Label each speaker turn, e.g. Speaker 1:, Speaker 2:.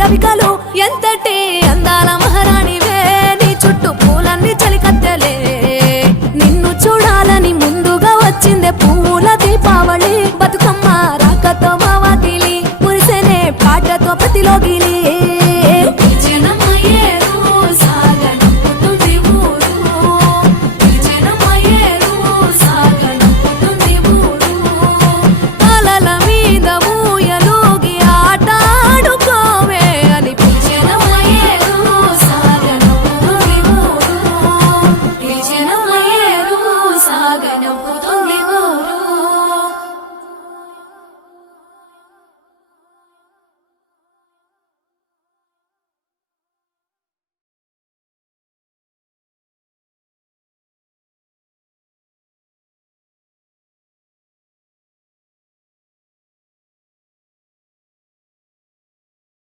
Speaker 1: రవికలు ఎంతటి అందాల మహారాణివే? నీ చుట్టూ పూలన్నీ చలికత్తెలే. నిన్ను చూడాలని ముందుగా వచ్చిందే పూల I know.